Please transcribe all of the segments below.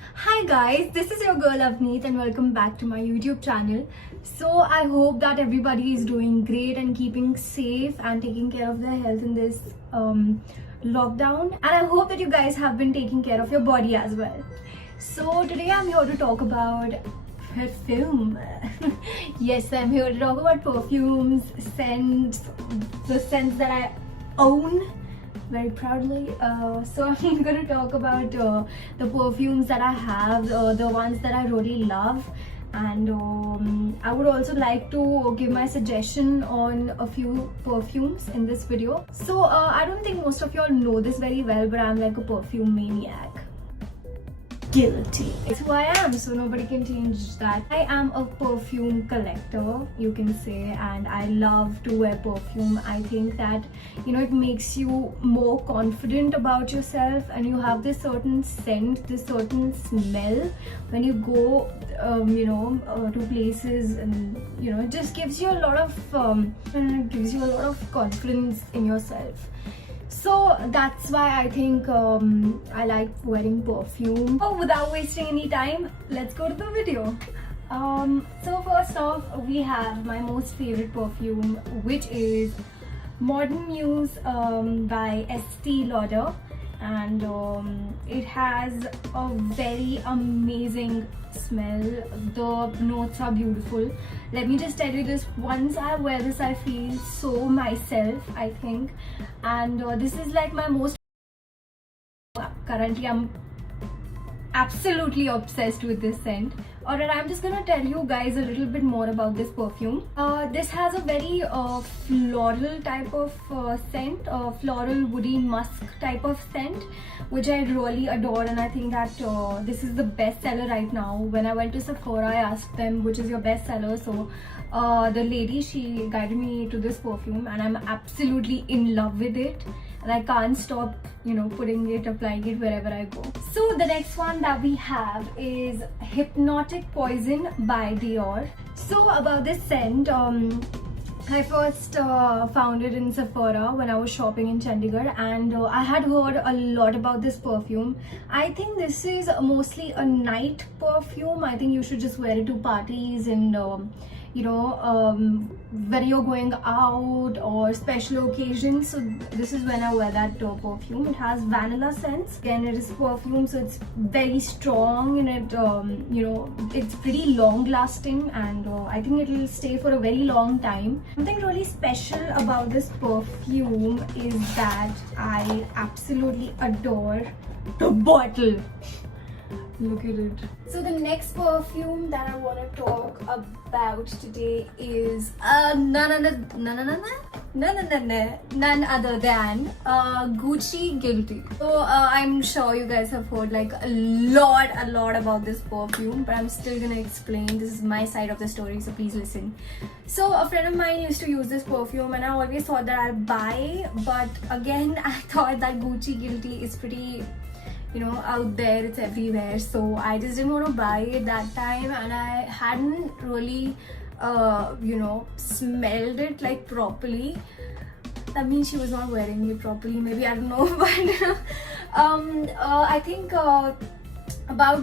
Hi guys, this is your girl Avneet and welcome back to my YouTube channel. So I hope that everybody is doing great and keeping safe and taking care of their health in this lockdown. And I hope that you guys have been taking care of your body as well. So today I'm here to talk about perfume. Yes, I'm here to talk about perfumes, scents, the scents that I own very proudly. So I'm going to talk about the perfumes that I have, the ones that I really love, and I would also like to give my suggestion on a few perfumes in this video. So I don't think most of y'all know this very well, but I'm like a perfume maniac. Guilty. It's who I am, so nobody can change that. I am a perfume collector, you can say, and I love to wear perfume. I think that, it makes you more confident about yourself, and you have this certain scent, this certain smell when you go, to places, and it just gives you a lot of confidence in yourself. So that's why I think I like wearing perfume. Oh, without wasting any time, let's go to the video. So first off, we have my most favorite perfume, which is Modern Muse by Estee Lauder, and it has a very amazing smell. The notes are beautiful. Let me just tell you this, once I wear this I feel so myself, I think, and this is like my most, currently I'm absolutely obsessed with this scent. Alright, I'm just gonna tell you guys a little bit more about this perfume. This has a very floral type of scent, floral woody musk type of scent, which I really adore, and I think that this is the best seller right now. When I went to Sephora, I asked them which is your best seller, so the lady, she guided me to this perfume, and I'm absolutely in love with it, and I can't stop putting it, applying it wherever I go. So the next one that we have is Hypnotic Poison by Dior. So about this scent, I first found it in Sephora when I was shopping in Chandigarh, and I had heard a lot about this perfume. I think this is mostly a night perfume. I think you should just wear it to parties and when you're going out or special occasions. So this is when I wear that perfume. It has vanilla scents. Again, it is perfume, so it's very strong, and it it's pretty long lasting, and I think it will stay for a very long time. Something really special about this perfume is that I absolutely adore the bottle. Look at it. So the next perfume that I want to talk about today is none other than Gucci Guilty. So I'm sure you guys have heard like a lot about this perfume, but I'm still gonna explain. This is my side of the story, so please listen. So a friend of mine used to use this perfume, and I always thought that I'll buy, but again I thought that Gucci Guilty is pretty out there, it's everywhere, so I just didn't want to buy it that time, and I hadn't really smelled it like properly. That means she was not wearing it properly, maybe, I don't know. But I think about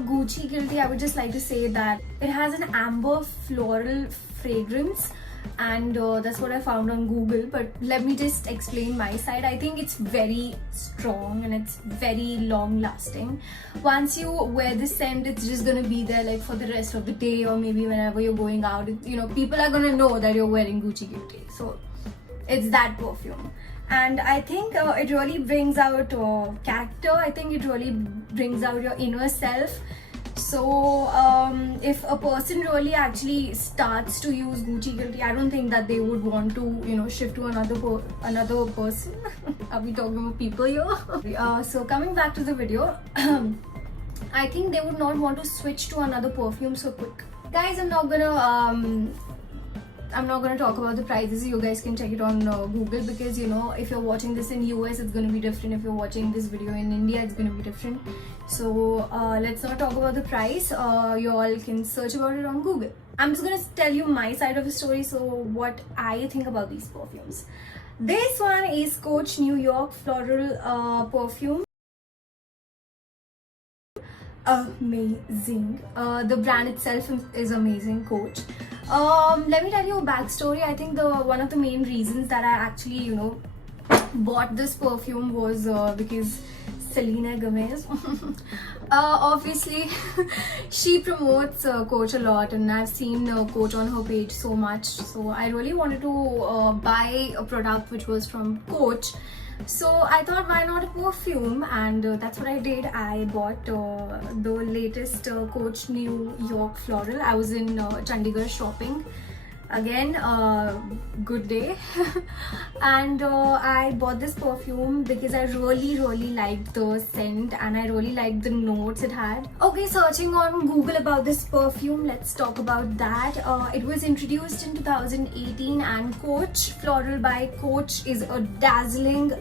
Gucci Guilty, I would just like to say that it has an amber floral fragrance, and that's what I found on Google. But let me just explain my side. I think it's very strong and it's very long lasting. Once you wear this scent, it's just gonna be there like for the rest of the day, or maybe whenever you're going out, people are gonna know that you're wearing Gucci Guilty. So it's that perfume, and I think it really brings out character. I think it really brings out your inner self. So if a person really actually starts to use Gucci Guilty, I don't think that they would want to shift to another person. Are we talking about people here? So coming back to the video, I think they would not want to switch to another perfume so quick. Guys, I'm not gonna talk about the prices. You guys can check it on Google, because if you're watching this in US, it's gonna be different. If you're watching this video in India, it's gonna be different. So let's not talk about the price. You all can search about it on Google. I'm just gonna tell you my side of the story, so what I think about these perfumes. This one is Coach New York Floral perfume. amazing. The brand itself is amazing, Coach. Let me tell you a backstory. I think the one of the main reasons that I actually, bought this perfume was because Selena Gomez. Obviously, she promotes Coach a lot, and I've seen Coach on her page so much. So I really wanted to buy a product which was from Coach. So I thought, why not a perfume? And that's what I did. I bought the latest Coach New York Floral. I was in Chandigarh shopping. Again, good day. And I bought this perfume because I really liked the scent and I really liked the notes it had. Okay, searching on Google about this perfume, let's talk about that. It was introduced in 2018, and Coach Floral by Coach is a dazzling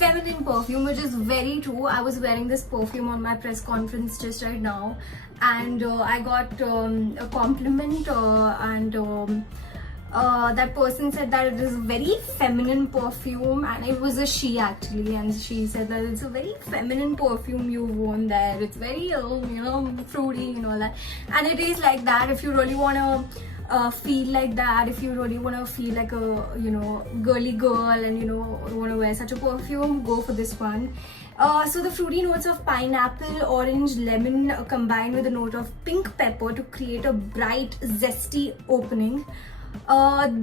feminine perfume, which is very true. I was wearing this perfume on my press conference just right now, and I got a compliment, and that person said that it is a very feminine perfume, and it was a she actually, and she said that it's a very feminine perfume you've worn there. It's very fruity and all that, and it is like that. If you really want to feel like that, if you really want to feel like a girly girl and want to wear such a perfume, go for this one. So the fruity notes of pineapple, orange, lemon combined with a note of pink pepper to create a bright, zesty opening.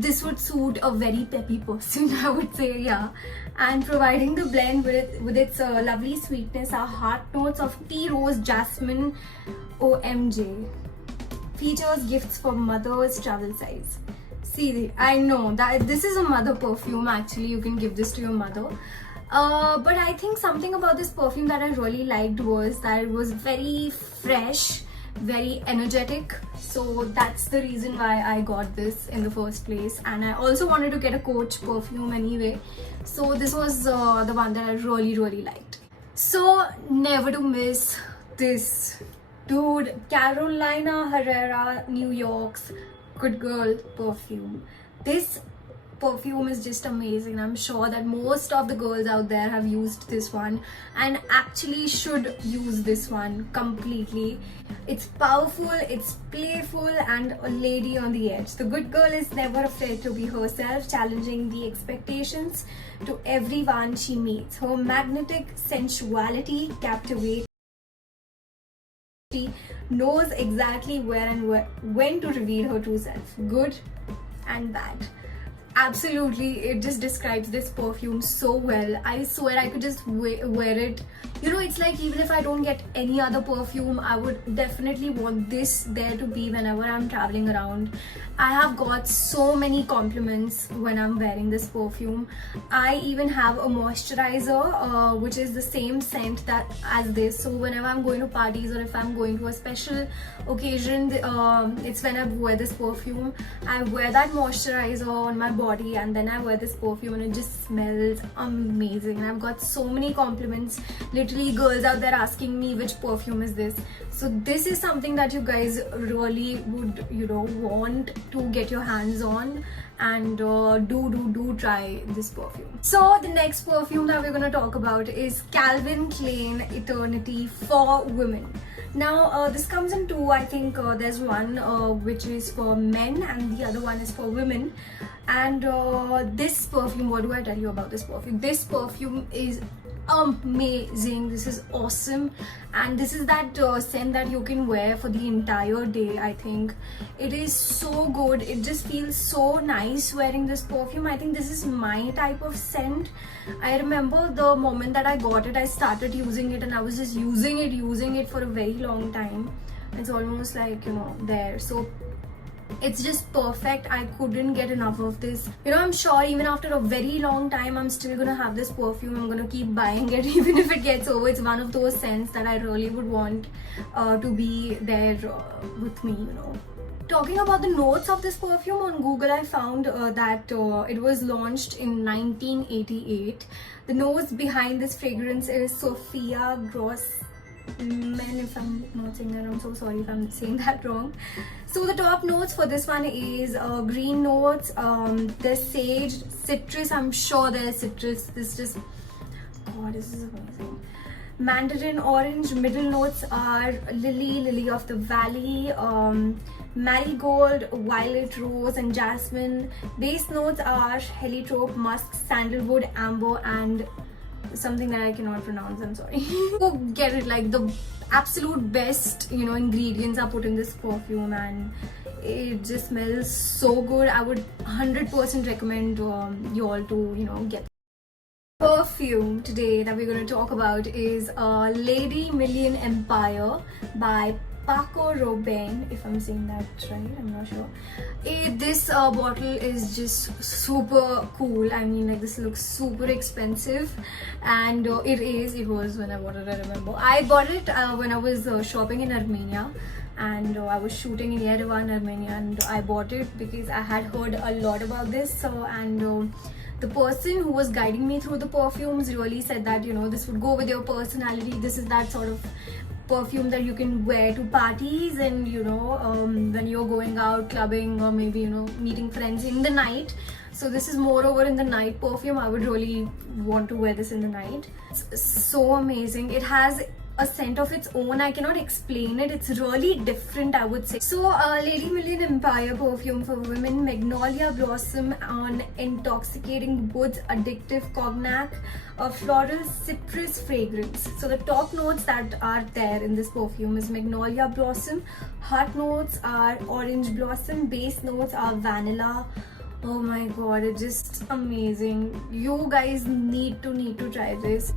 This would suit a very peppy person, I would say, yeah. And providing the blend with its lovely sweetness are heart notes of tea, rose, jasmine, OMJ. Features gifts for mothers, travel size. See, I know that this is a mother perfume. Actually, you can give this to your mother. But I think something about this perfume that I really liked was that it was very fresh, very energetic. So that's the reason why I got this in the first place. And I also wanted to get a Coach perfume anyway. So this was the one that I really liked. So never to miss this. Dude, Carolina Herrera, New York's Good Girl perfume. This perfume is just amazing. I'm sure that most of the girls out there have used this one and actually should use this one completely. It's powerful, it's playful, and a lady on the edge. The good girl is never afraid to be herself, challenging the expectations to everyone she meets. Her magnetic sensuality captivates. She knows exactly where and when to reveal her true self, good and bad. Absolutely, it just describes this perfume so well. I swear I could just wear it. It's like even if I don't get any other perfume, I would definitely want this there to be whenever I'm traveling around. I have got so many compliments when I'm wearing this perfume. I even have a moisturizer which is the same scent as this. So whenever I'm going to parties or if I'm going to a special occasion, it's when I wear this perfume. I wear that moisturizer on my body and then I wear this perfume and it just smells amazing. I've got so many compliments, literally girls out there asking me which perfume is this. So this is something that you guys really would want to get your hands on, and do try this perfume. So the next perfume that we're going to talk about is Calvin Klein Eternity for Women. Now this comes in two. I think there's one which is for men and the other one is for women. And this perfume, what do I tell you about this perfume? This perfume is amazing. This is awesome, and this is that scent that you can wear for the entire day. I think it is so good. It just feels so nice wearing this perfume. I think this is my type of scent. I remember the moment that I got it, I started using it and I was just using it for a very long time. It's almost like there. So it's just perfect. I couldn't get enough of this. I'm sure even after a very long time I'm still gonna have this perfume. I'm gonna keep buying it even if it gets over. It's one of those scents that I really would want to be there with me. Talking about the notes of this perfume, on Google I found that it was launched in 1988. The nose behind this fragrance is Sophia Gross. If I'm not saying that, I'm so sorry if I'm saying that wrong. So the top notes for this one is green notes, there's sage, citrus. I'm sure there's citrus. This is amazing. mandarin orange. Middle notes are lily of the valley, marigold, violet, rose and jasmine. Base notes are heliotrope, musk, sandalwood, amber and something that I cannot pronounce, I'm sorry. Go get it, like the absolute best, you know, ingredients are put in this perfume and it just smells so good. I would 100% recommend you all to, you know, get. Perfume today that we're going to talk about is Lady Million Empire by Paco Rabanne, if I'm saying that right, I'm not sure. This bottle is just super cool. I mean, like, this looks super expensive, and it was when I bought it. I remember I bought it when I was shopping in Armenia, and I was shooting in Yerevan, Armenia, and I bought it because I had heard a lot about this. The person who was guiding me through the perfumes really said that, you know, this would go with your personality. This is that sort of perfume that you can wear to parties and, you know, when you're going out clubbing or maybe, you know, meeting friends in the night. So this is moreover in the night perfume. I would really want to wear this in the night. It's so amazing. It has a scent of its own. I cannot explain it. It's really different, I would say. So Lady Million Empire perfume for women, magnolia blossom on intoxicating woods, addictive cognac, a floral citrus fragrance. So the top notes that are there in this perfume is magnolia blossom, heart notes are orange blossom, base notes are vanilla. Oh my god, it's just amazing. You guys need to try this.